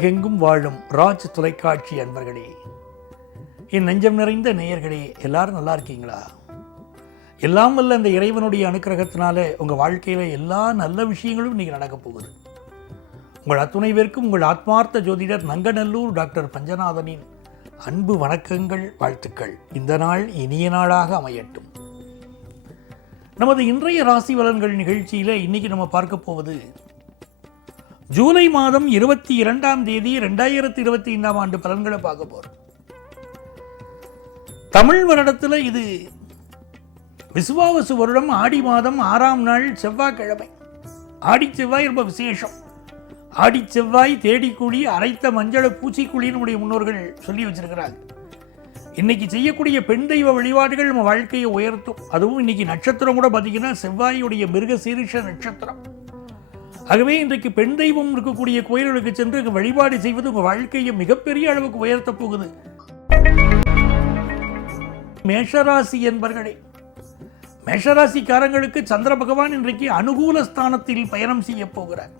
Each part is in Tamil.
உலகெங்கும் வாழும் ராஜ் தொலைக்காட்சி அன்பர்களே என் நெஞ்சம் நிறைந்த நேயர்களே எல்லாரும் நல்லா இருக்கீங்களா? எல்லாம் வல்ல அந்த இறைவனுடைய அனுக்கிரகத்தினால உங்கள் வாழ்க்கையில் எல்லா நல்ல விஷயங்களும் இன்றைக்கி நடக்கப் போகுது. உங்கள் அத்துணை பேருக்கும் உங்கள் ஆத்மார்த்த ஜோதிடர் நங்கநல்லூர் டாக்டர் பஞ்சநாதனின் அன்பு வணக்கங்கள் வாழ்த்துக்கள். இந்த நாள் இனிய நாளாக அமையட்டும். நமது இன்றைய ராசி பலன்கள் நிகழ்ச்சியில் இன்னைக்கு நம்ம பார்க்க போவது ஜூலை மாதம் இருபத்தி இரண்டாம் தேதி ரெண்டாயிரத்தி இருபத்தி ஐந்தாம் ஆண்டு பலன்களை பார்க்க போறோம். தமிழ் வருடத்தில் இது விசுவாவசு வருடம் ஆடி மாதம் ஆறாம் நாள் செவ்வாய்க்கிழமை. ஆடி செவ்வாய் ரொம்ப விசேஷம். ஆடி செவ்வாய் தேடிக்குழி அரைத்த மஞ்சள பூச்சிக்குழின்னு நம்முடைய முன்னோர்கள் சொல்லி வச்சிருக்கிறாங்க. இன்னைக்கு செய்யக்கூடிய பெண் தெய்வ வழிபாடுகள் நம்ம வாழ்க்கையை உயர்த்தும். அதுவும் இன்னைக்கு நட்சத்திரம் கூட பார்த்தீங்கன்னா செவ்வாயுடைய மிருக சீரிஷ நட்சத்திரம். ஆகவே இன்றைக்கு பெண் தெய்வம் இருக்கக்கூடிய கோயில்களுக்கு சென்று வழிபாடு செய்வது உங்கள் வாழ்க்கையை மிகப்பெரிய அளவுக்கு உயர்த்தப் போகுது. மேஷராசி என்பர்களே மேஷராசிக்காரங்களுக்கு சந்திர பகவான் இன்றைக்கு அனுகூல ஸ்தானத்தில் பயணம் செய்ய போகிறார்.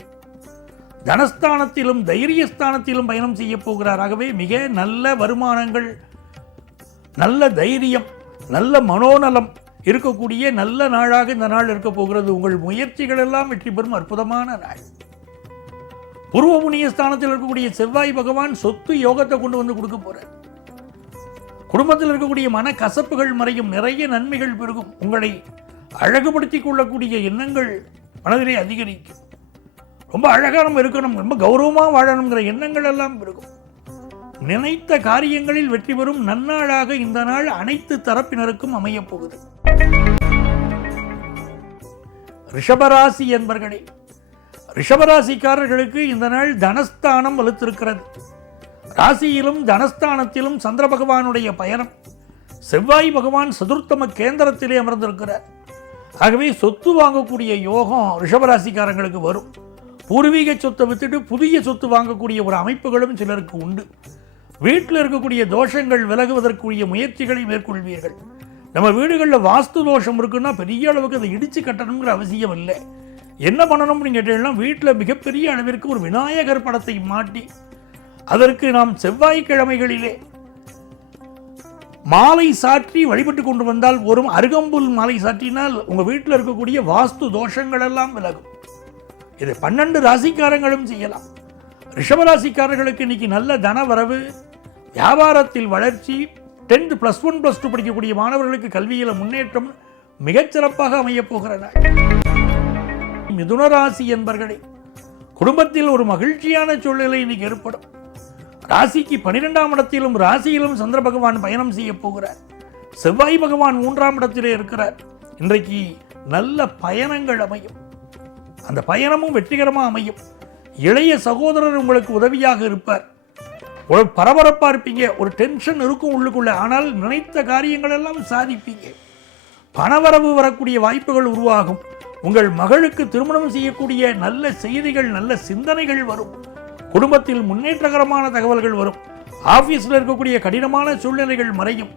தனஸ்தானத்திலும் தைரியஸ்தானத்திலும் பயணம் செய்ய போகிறார். ஆகவே மிக நல்ல வருமானங்கள் நல்ல தைரியம் நல்ல மனோநலம் இருக்கக்கூடிய நல்ல நாளாக இந்த நாள் இருக்க போகிறது. உங்கள் முயற்சிகள் எல்லாம் வெற்றி பெறும் அற்புதமான நாள். பூர்வ புண்ணிய ஸ்தானத்தில் இருக்கக்கூடிய செவ்வாய் பகவான் சொத்து யோகத்தை கொண்டு வந்து கொடுக்க போறார். குடும்பத்தில் இருக்கக்கூடிய மன கசப்புகள் மறையும் நிறைய நன்மைகள் பெருகும். உங்களை அழகுபடுத்திக் கொள்ளக்கூடிய எண்ணங்கள் மனதிலே அதிகரிக்கும். ரொம்ப அழகாக நம்ம இருக்கணும் ரொம்ப கௌரவமா வாழணுங்கிற எண்ணங்கள் எல்லாம் பெருகும். நினைத்த காரியங்களில் வெற்றி பெறும் நன்னாளாக இந்த நாள் அனைத்து தரப்பினருக்கும் அமையப் போகுது. ரிஷபராசி என்பர்களே ரிஷபராசிக்காரர்களுக்கு இந்த நாள் தனஸ்தானம் வலுத்திருக்கிறது. ராசியிலும் தனஸ்தானத்திலும் சந்திர பகவானுடைய பயணம். செவ்வாய் பகவான் சதுர்த்தம கேந்திரத்திலே அமர்ந்திருக்கிறார். ஆகவே சொத்து வாங்கக்கூடிய யோகம் ரிஷபராசிக்காரங்களுக்கு வரும். பூர்வீக சொத்தை வித்துட்டு புதிய சொத்து வாங்கக்கூடிய ஒரு அமைப்புகளும் சிலருக்கு உண்டு. வீட்டில் இருக்கக்கூடிய தோஷங்கள் விலகுவதற்குரிய முயற்சிகளை மேற்கொள்வீர்கள். நம்ம வீடுகளில் வாஸ்து தோஷம் இருக்குன்னா பெரிய அளவுக்கு அதை இடித்து கட்டணுங்கிற அவசியம் இல்லை. என்ன பண்ணணும்னு கேட்டீங்கன்னா வீட்டில் மிகப்பெரிய அளவிற்கு ஒரு விநாயகர் படத்தை மாட்டி அதற்கு நாம் செவ்வாய்க்கிழமைகளிலே மாலை சாற்றி வழிபட்டு கொண்டு வந்தால் ஒரு அருகம்புல் மாலை சாற்றினால் உங்கள் வீட்டில் இருக்கக்கூடிய வாஸ்து தோஷங்கள் எல்லாம் விலகும். இதை பன்னெண்டு ராசிக்காரங்களும் செய்யலாம். ரிஷபராசிக்காரர்களுக்கு இன்னைக்கு நல்ல தன வரவு வியாபாரத்தில் வளர்ச்சி tenth plus one plus two படிக்கக்கூடிய மாணவர்களுக்கு கல்வியில் முன்னேற்றம் மிகச்சிறப்பாக அமையப் போகிறன. மிதுனராசி என்பர்களே குடும்பத்தில் ஒரு மகிழ்ச்சியான சூழ்நிலை இன்னைக்கு ஏற்படும். ராசிக்கு பனிரெண்டாம் இடத்திலும் ராசியிலும் சந்திர பகவான் பயணம் செய்ய போகிறார். செவ்வாய் பகவான் மூன்றாம் இடத்திலே இருக்கிறார். இன்றைக்கு நல்ல பயணங்கள் அமையும். அந்த பயணமும் வெற்றிகரமாக அமையும். இளைய சகோதரர் உங்களுக்கு உதவியாக இருப்பார். ஒரு பரபரப்பாக இருப்பீங்க ஒரு டென்ஷன் இருக்கும் உள்ளுக்குள்ளே. ஆனால் நினைத்த காரியங்கள் எல்லாம் சாதிப்பீங்க. பணவரவு வரக்கூடிய வாய்ப்புகள் உருவாகும். உங்கள் மகளுக்கு திருமணம் செய்யக்கூடிய நல்ல செய்திகள் நல்ல சிந்தனைகள் வரும். குடும்பத்தில் முன்னேற்றகரமான தகவல்கள் வரும். ஆஃபீஸில் இருக்கக்கூடிய கடினமான சூழ்நிலைகள் மறையும்.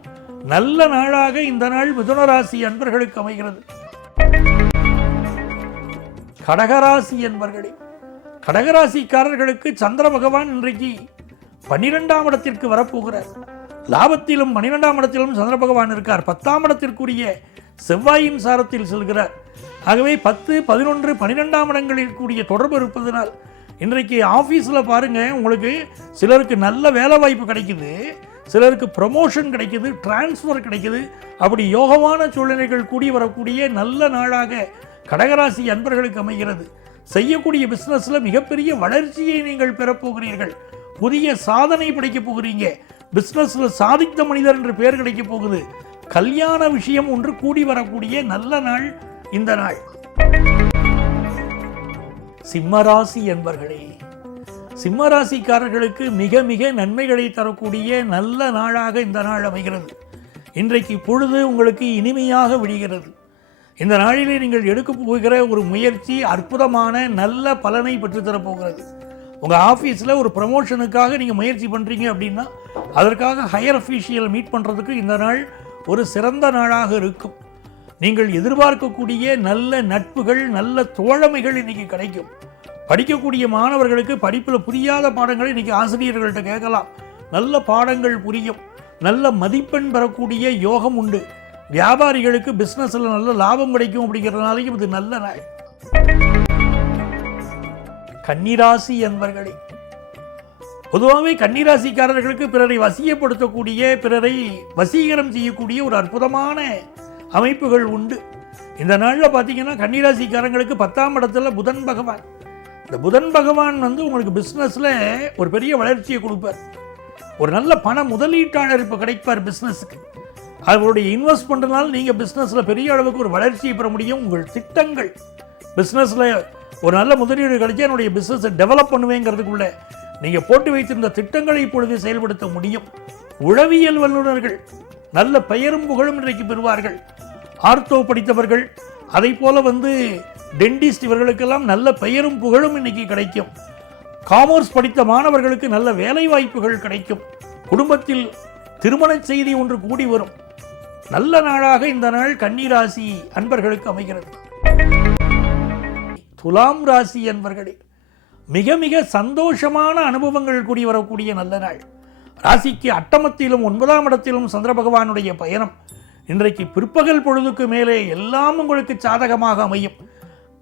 நல்ல நாளாக இந்த நாள் மிதுனராசி அன்பர்களுக்கு அமைகிறது. கடகராசி என்பர்களே கடகராசிக்காரர்களுக்கு சந்திர பகவான் இன்றைக்கு பன்னிரெண்டாம் இடத்திற்கு வரப்போகிறார். லாபத்திலும் பன்னிரெண்டாம் இடத்திலும் சந்திர பகவான் இருக்கார். பத்தாம் இடத்திற்குரிய செவ்வாயின் சாரத்தில் செல்கிறார். ஆகவே பத்து பதினொன்று பன்னிரெண்டாம் இடங்களில் கூடிய தொடர்பு இருப்பதனால் இன்றைக்கு ஆஃபீஸில் பாருங்கள் உங்களுக்கு சிலருக்கு நல்ல வேலை வாய்ப்பு கிடைக்குது சிலருக்கு ப்ரமோஷன் கிடைக்குது டிரான்ஸ்ஃபர் கிடைக்குது. அப்படி யோகமான சூழ்நிலைகள் கூடி வரக்கூடிய நல்ல நாளாக கடகராசி அன்பர்களுக்கு அமைகிறது. செய்யக்கூடிய பிஸ்னஸில் மிகப்பெரிய வளர்ச்சியை நீங்கள் பெறப்போகிறீர்கள். புதிய சாதனை படைக்கப் போகிறீங்க. பிஸ்னஸில் சாதித்த மனிதர் என்று பெயர் கிடைக்கப் போகுது. கல்யாண விஷயம் ஒன்று கூடி வரக்கூடிய நல்ல நாள் இந்த நாள். சிம்மராசி என்பர்களே சிம்மராசிக்காரர்களுக்கு மிக மிக நன்மைகளை தரக்கூடிய நல்ல நாளாக இந்த நாள் அமைகிறது. இன்றைக்கு பொழுது உங்களுக்கு இனிமையாக விடுகிறது. இந்த நாளிலே நீங்கள் எடுக்க போகிற ஒரு முயற்சி அற்புதமான நல்ல பலனை பெற்றுத்தரப் போகிறது. உங்கள் ஆஃபீஸில் ஒரு ப்ரமோஷனுக்காக நீங்கள் முயற்சி பண்ணுறீங்க அப்படின்னா அதற்காக ஹையர் அஃபீஷியல் மீட் பண்ணுறதுக்கு இந்த நாள் ஒரு சிறந்த நாளாக இருக்கும். நீங்கள் எதிர்பார்க்கக்கூடிய நல்ல நட்புகள் நல்ல தோழமைகள் இன்றைக்கி கிடைக்கும். படிக்கக்கூடிய மாணவர்களுக்கு படிப்பில் புரியாத பாடங்களை இன்றைக்கி ஆசிரியர்கள்ட்ட கேட்கலாம். நல்ல பாடங்கள் புரியும். நல்ல மதிப்பெண் பெறக்கூடிய யோகம் உண்டு. வியாபாரிகளுக்கு பிஸ்னஸில் நல்ல லாபம் கிடைக்கும் அப்படிங்கிறதுனாலையும் இது நல்ல நாள். கன்னிராசி என்பவர்களே. பொதுவாகவே கன்னிராசிக்காரர்களுக்கு பிறரை வசியப்படுத்தக்கூடிய பிறரை வசீகரம் செய்யக்கூடிய ஒரு அற்புதமான அமைப்புகள் உண்டு. இந்த நாளில் பார்த்தீங்கன்னா கன்னிராசிக்காரங்களுக்கு பத்தாம் இடத்துல புதன் பகவான். இந்த புதன் பகவான் வந்து உங்களுக்கு பிஸ்னஸில் ஒரு பெரிய வளர்ச்சியை கொடுப்பார். ஒரு நல்ல பண முதலீட்டாளர் இப்போ கிடைப்பார் பிஸ்னஸுக்கு அவருடைய இன்வெஸ்ட் பண்ணுறதுனால நீங்கள் பிஸ்னஸில் பெரிய அளவுக்கு ஒரு வளர்ச்சியை பெற முடியும். உங்கள் திட்டங்கள் பிஸ்னஸில் ஒரு நல்ல முதலீடு கிடைச்சா என்னுடைய பிஸ்னஸை டெவலப் பண்ணுவேங்கிறதுக்குள்ள நீங்கள் போட்டு வைத்திருந்த திட்டங்களை இப்பொழுது செயல்படுத்த முடியும். உளவியல் வல்லுநர்கள் நல்ல பெயரும் புகழும் இன்றைக்கு பெறுவார்கள். ஆர்த்தோ படித்தவர்கள் அதை போல வந்து டென்டிஸ்ட் இவர்களுக்கெல்லாம் நல்ல பெயரும் புகழும் இன்னைக்கு கிடைக்கும். காமர்ஸ் படித்த மாணவர்களுக்கு நல்ல வேலை வாய்ப்புகள் கிடைக்கும். குடும்பத்தில் திருமண செய்தி ஒன்று கூடி வரும். நல்ல நாளாக இந்த நாள் கன்னிராசி அன்பர்களுக்கு அமைகிறது. துலாம் ராசி என்பர்களே மிக மிக சந்தோஷமான அனுபவங்கள் கூடி வரக்கூடிய நல்ல நாள். ராசிக்கு அட்டமத்திலும் ஒன்பதாம் இடத்திலும் சந்திர பகவானுடைய பயணம். இன்றைக்கு பிற்பகல் பொழுதுக்கு மேலே எல்லாம் உங்களுக்கு சாதகமாக அமையும்.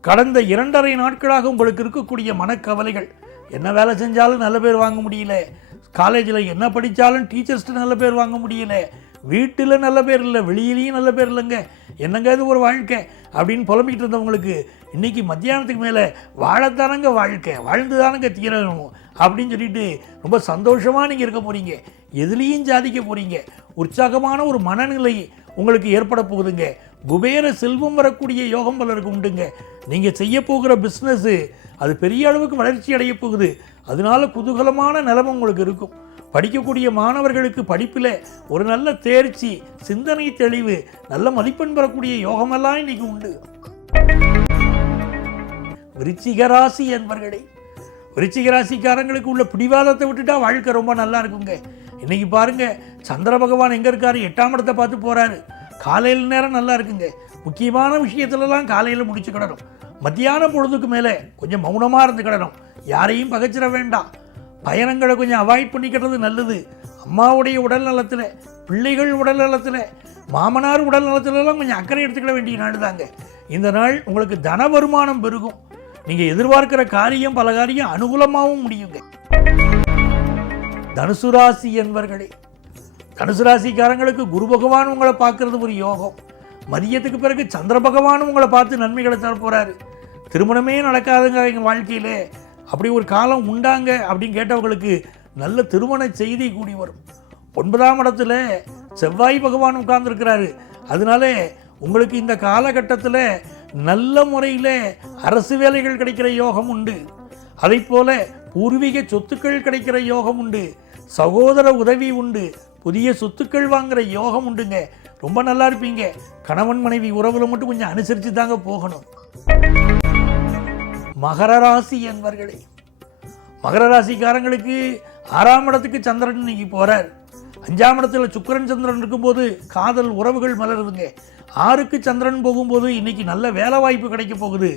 கடந்த இரண்டரை நாட்களாக உங்களுக்கு இருக்கக்கூடிய மனக்கவலைகள் என்ன வேலை செஞ்சாலும் நல்ல பேர் வாங்க முடியல. காலேஜில் என்ன படித்தாலும் டீச்சர்ஸ்ட்டு நல்ல பேர் வாங்க முடியல. வீட்டில் நல்ல பேர் இல்லை வெளியிலையும் நல்ல பேர் இல்லைங்க. என்னங்க இது ஒரு வாழ்க்கை? அப்படின்னு புலம்பிக்கிட்டு இருந்தவங்களுக்கு இன்னைக்கு மத்தியானத்துக்கு மேலே வாழத்தானங்க வாழ்க்கை? வாழ்ந்து தானங்க தீரணும்? அப்படின்னு சொல்லிட்டு ரொம்ப சந்தோஷமாக நீங்கள் இருக்க போகிறீங்க எதுலேயும் சாதிக்க போகிறீங்க உற்சாகமான ஒரு மனநிலை உங்களுக்கு ஏற்பட போகுதுங்க. குபேர செல்வம் வரக்கூடிய யோகம் பலருக்கு உண்டுங்க. நீங்கள் செய்ய போகிற பிஸ்னஸ்ஸு அது பெரிய அளவுக்கு வளர்ச்சி அடைய போகுது. அதனால குதூகலமான நிலம உங்களுக்கு இருக்கும். படிக்கக்கூடிய மாணவர்களுக்கு படிப்பில் ஒரு நல்ல தேர்ச்சி சிந்தனை தெளிவு நல்ல மதிப்பெண் பெறக்கூடிய யோகமெல்லாம் இன்னைக்கு உண்டு. விருச்சிகராசி என்பர்களே விருச்சிகராசிக்காரங்களுக்கு உள்ள பிடிவாதத்தை விட்டுட்டா வாழ்க்கை ரொம்ப நல்லா இருக்குங்க. இன்னைக்கு பாருங்க சந்திர பகவான் எங்க இருக்காரு? எட்டாம் இடத்தை பார்த்து போறாரு. காலையில் நேரம் நல்லா இருக்குங்க. முக்கியமான விஷயத்துலலாம் காலையில் முடிச்சுக்கிடணும் மத்தியான பொழுதுக்கு மேலே கொஞ்சம் மௌனமாக இருந்துக்கிடணும் யாரையும் பகைச்சிட வேண்டாம். பயணங்களை கொஞ்சம் அவாய்ட் பண்ணிக்கிறது நல்லது. அம்மாவுடைய உடல் நலத்தில் பிள்ளைகள் உடல் நலத்தில் மாமனார் உடல் நலத்துலலாம் கொஞ்சம் அக்கறை எடுத்துக்கிட வேண்டிய நாள் தாங்க இந்த நாள் உங்களுக்கு தன வருமானம் பெருகும். நீங்கள் எதிர்பார்க்கிற காரியம் பல காரியம் அனுகூலமாகவும் முடியுங்க. தனுசு ராசி என்பர்களே தனுசு ராசிக்காரங்களுக்கு குரு பகவான் உங்களை பார்க்கறது ஒரு யோகம். மதியத்துக்கு பிறகு சந்திர பகவானும் உங்களை பார்த்து நன்மைகளை தர திருமணமே நடக்காதுங்க எங்கள் வாழ்க்கையிலே. அப்படி ஒரு காலம் உண்டாங்க அப்படின்னு கேட்டவங்களுக்கு நல்ல திருமண செய்தி கூடி வரும். ஒன்பதாம் இடத்துல செவ்வாய் பகவான் உட்கார்ந்துருக்கிறாரு. அதனால உங்களுக்கு இந்த காலகட்டத்தில் நல்ல முறையில் அரசு வேலைகள் கிடைக்கிற யோகம் உண்டு. அதை போல பூர்வீக சொத்துக்கள் கிடைக்கிற யோகம் உண்டு. சகோதர உதவி உண்டு. புதிய சொத்துக்கள் வாங்குற யோகம் உண்டுங்க. ரொம்ப நல்லா இருப்பீங்க. கணவன் மனைவி உறவுல மட்டும் கொஞ்சம் அனுசரித்து தாங்க போகணும். மகர ராசி என்பர்களே. மகர ராசிக்காரங்களுக்கு ஆறாம் இடத்துக்கு சந்திரன் இன்னைக்கு போகிறார் அஞ்சாம் இடத்துல சுக்கரன் சந்திரன் இருக்கும்போது காதல் உறவுகள் மலருதுங்க. ஆறுக்கு சந்திரன் போகும்போது இன்னைக்கு நல்ல வேலை வாய்ப்பு கிடைக்க போகுது.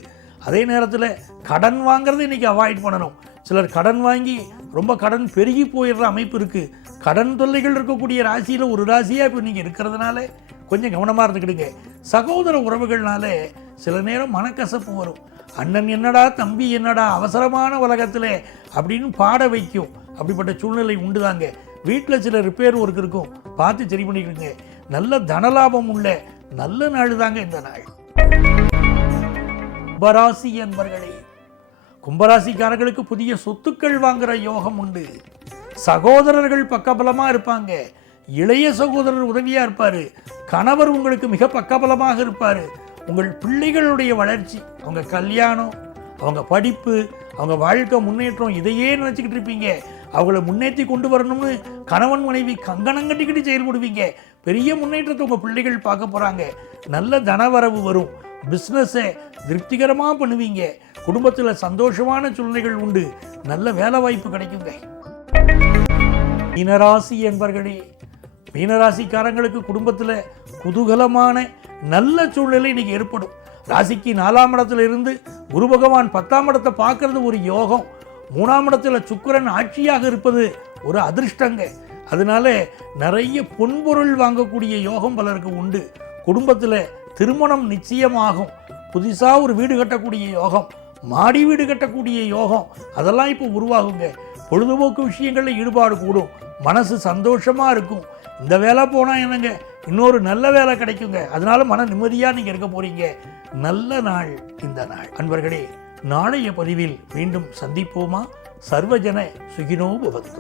அதே நேரத்தில் கடன் வாங்கிறது இன்றைக்கி அவாய்ட் பண்ணணும். சிலர் கடன் வாங்கி ரொம்ப கடன் பெருகி போயிடுற அமைப்பு இருக்குது கடன் தொல்லைகள் இருக்கக்கூடிய ராசியில் ஒரு ராசியாக இப்போ நீங்கள் இருக்கிறதுனால கொஞ்சம் கவனமாக இருந்துக்கிடுங்க. சகோதர உறவுகள்னால சில நேரம் மனக்கசப்பு வரும். அண்ணன் என்னடா தம்பி என்னடா அவசரமான உலகத்தில் அப்படின்னு பாட வைக்கும். அப்படிப்பட்ட சூழ்நிலை உண்டுதாங்க. வீட்டில் சில ரிப்பேர் ஒர்க் இருக்கும். பார்த்து சரி பண்ணிக்கிடுங்க. நல்ல தனலாபம் உள்ள நல்ல நாள் தாங்க இந்த நாள். கும்பராசி என்பர்களே கும்பராசிக்காரர்களுக்கு புதிய சொத்துக்கள் வாங்குற யோகம் உண்டு. சகோதரர்கள் பக்கபலமாக இருப்பாங்க. இளைய சகோதரர் உதவியாக இருப்பார். கணவர் உங்களுக்கு மிக பக்கபலமாக இருப்பார். உங்கள் பிள்ளைகளுடைய வளர்ச்சி அவங்க கல்யாணம் அவங்க படிப்பு அவங்க வாழ்க்கை முன்னேற்றம் இதையே நினச்சிக்கிட்டு இருப்பீங்க. அவங்கள முன்னேற்றி கொண்டு வரணும்னு கணவன் மனைவி கங்கணம் கட்டிக்கிட்டு செயல்படுவீங்க பெரிய முன்னேற்றத்தை உங்கள் பிள்ளைகள் பார்க்க போகிறாங்க நல்ல தனவரவு வரும். பிஸ்னஸை திருப்திகரமாக பண்ணுவீங்க. குடும்பத்தில் சந்தோஷமான சூழ்நிலைகள் உண்டு. நல்ல வேலை வாய்ப்பு கிடைக்குங்க. இனராசி என்பர்களே மீனராசிக்காரங்களுக்கு குடும்பத்தில் குதூகலமான நல்ல சூழ்நிலை இன்றைக்கி ஏற்படும். ராசிக்கு நாலாம் இடத்துல இருந்து குரு பகவான் பத்தாம் இடத்தை பார்க்கறது ஒரு யோகம். மூணாம் இடத்துல சுக்கிரன் ஆட்சியாக இருப்பது ஒரு அதிர்ஷ்டங்க. அதனால நிறைய பொன்பொருள் வாங்கக்கூடிய யோகம் பலருக்கு உண்டு. குடும்பத்தில் திருமணம் நிச்சயமாகும். புதுசாக ஒரு வீடு கட்டக்கூடிய யோகம் மாடி வீடு கட்டக்கூடிய யோகம் அதெல்லாம் இப்போ உருவாகுங்க. பொழுதுபோக்கு விஷயங்களில் ஈடுபாடு கூடும். மனசு சந்தோஷமாக இருக்கும். இந்த வேலை போனால் என்னங்க? இன்னொரு நல்ல வேலை கிடைக்குங்க. அதனால மன நிம்மதியாக நீங்கள் இருக்க போறீங்க. நல்ல நாள் இந்த நாள். அன்பர்களே நாளைய பதிவில் மீண்டும் சந்திப்போமா? சர்வஜன சுகினோ பவத்து